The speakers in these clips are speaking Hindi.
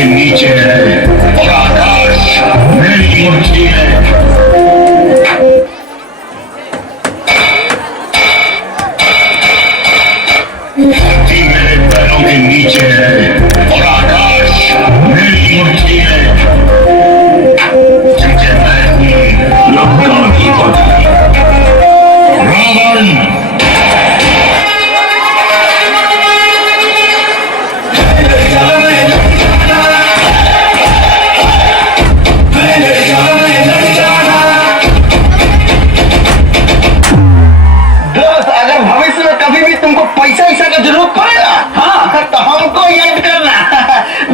के नीचे है और आकाश मेरी मुट्ठी है। धरती मेरे पैरों के नीचे है और आकाश मेरी मुट्ठी है। क्योंकि मैं हूं लंका की पति रावण। पैसा ऐसा का जरूरत पड़ेगा, हाँ तो हमको याद करना।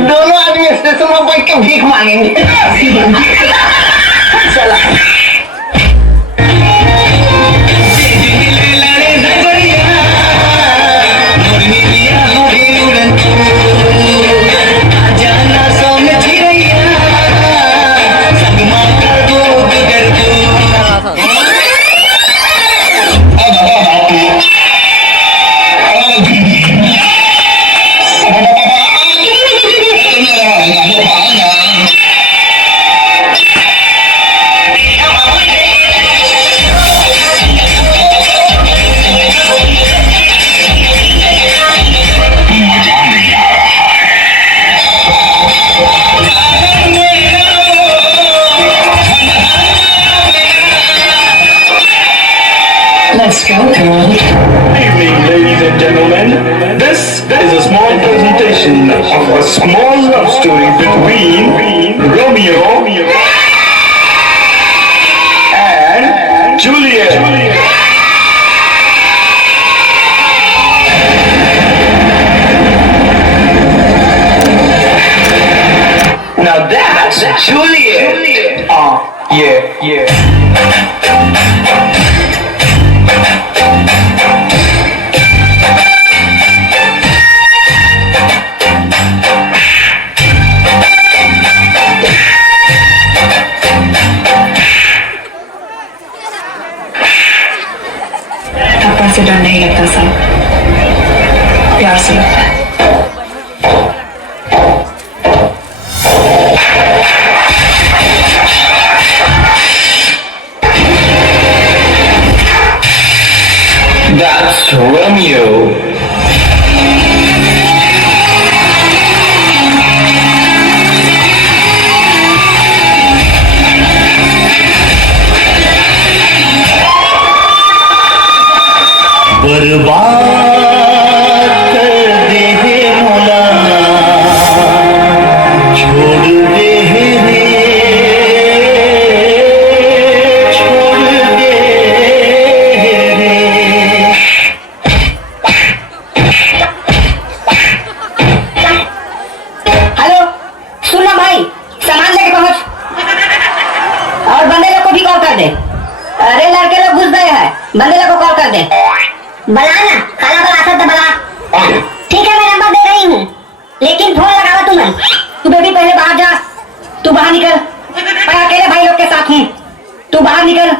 दोनों आदमी स्टेशन में बैठ के भीख मांगेंगे। चला Good evening, ladies and gentlemen. This is a small presentation of a small love story between Romeo and Juliet. Now that's Juliet. Yeah. थप्पड़ से डर नहीं लगता साहब, प्यार से लगता है। That's Romeo. बर्बाद कर दे हे मौला, छोड़ दे रे, छोड़ दे रे। हेलो, सुनना भाई, सामान लेके पहुंच और बंदे लोग को भी कॉल कर दे। अरे लड़के लोग घुस गए हैं, बंदे लोग को कॉल कर दे। बला ना, खाना बला सकते बला। ठीक है, मैं नंबर दे रही हूँ, लेकिन फोन लगाओ तुम्हें। तू बेबी पहले बाहर जा, तू बाहर निकल। मैं अकेले भाई लोग के साथ हूँ, तू बाहर निकल।